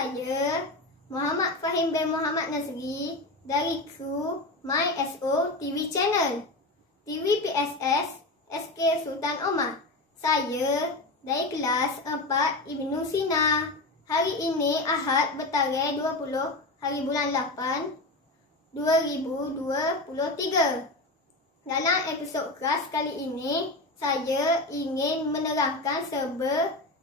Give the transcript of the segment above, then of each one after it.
saya Muhammad Fahim bin Muhammad Nazri dari kru MySO TV Channel TV PSS SK Sultan Omar. Saya dari kelas 4 Ibnu Sina. Hari ini Ahad bertarikh 20 hari bulan 8 2023. Dalam episod kelas kali ini, saya ingin menerangkan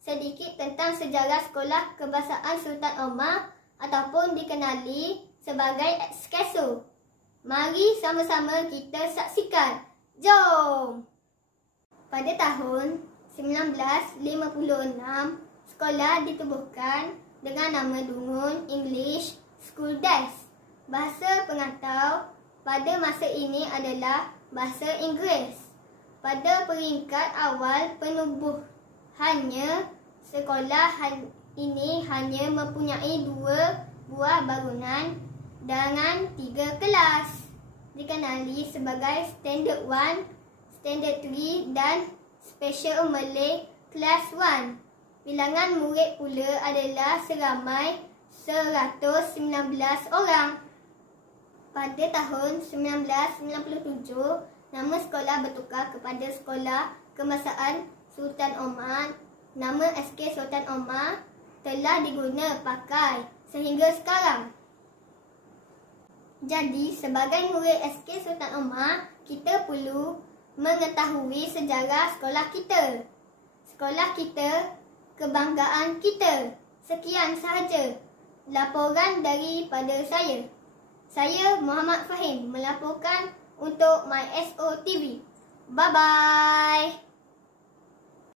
sedikit tentang sejarah Sekolah Kebangsaan Sultan Omar ataupun dikenali sebagai SKSO. Mari sama-sama kita saksikan. Jom! Pada tahun 1956, sekolah ditubuhkan dengan nama Dungun English School Desk. Bahasa pengatau pada masa ini adalah bahasa Inggeris. Pada peringkat awal penubuhannya, sekolah ini hanya mempunyai 2 buah bangunan dengan 3 kelas. Dikenali sebagai Standard 1, Standard 3 dan Special Malay Class 1. Bilangan murid pula adalah seramai 119 orang. Pada tahun 1997, nama sekolah bertukar kepada Sekolah Kebangsaan Sultan Omar. Nama SK Sultan Omar telah diguna pakai sehingga sekarang. Jadi, sebagai murid SK Sultan Omar, kita perlu mengetahui sejarah sekolah kita. Sekolah kita, kebanggaan kita. Sekian sahaja laporan daripada saya. Saya Muhammad Fahim melaporkan untuk MySO TV. Bye-bye.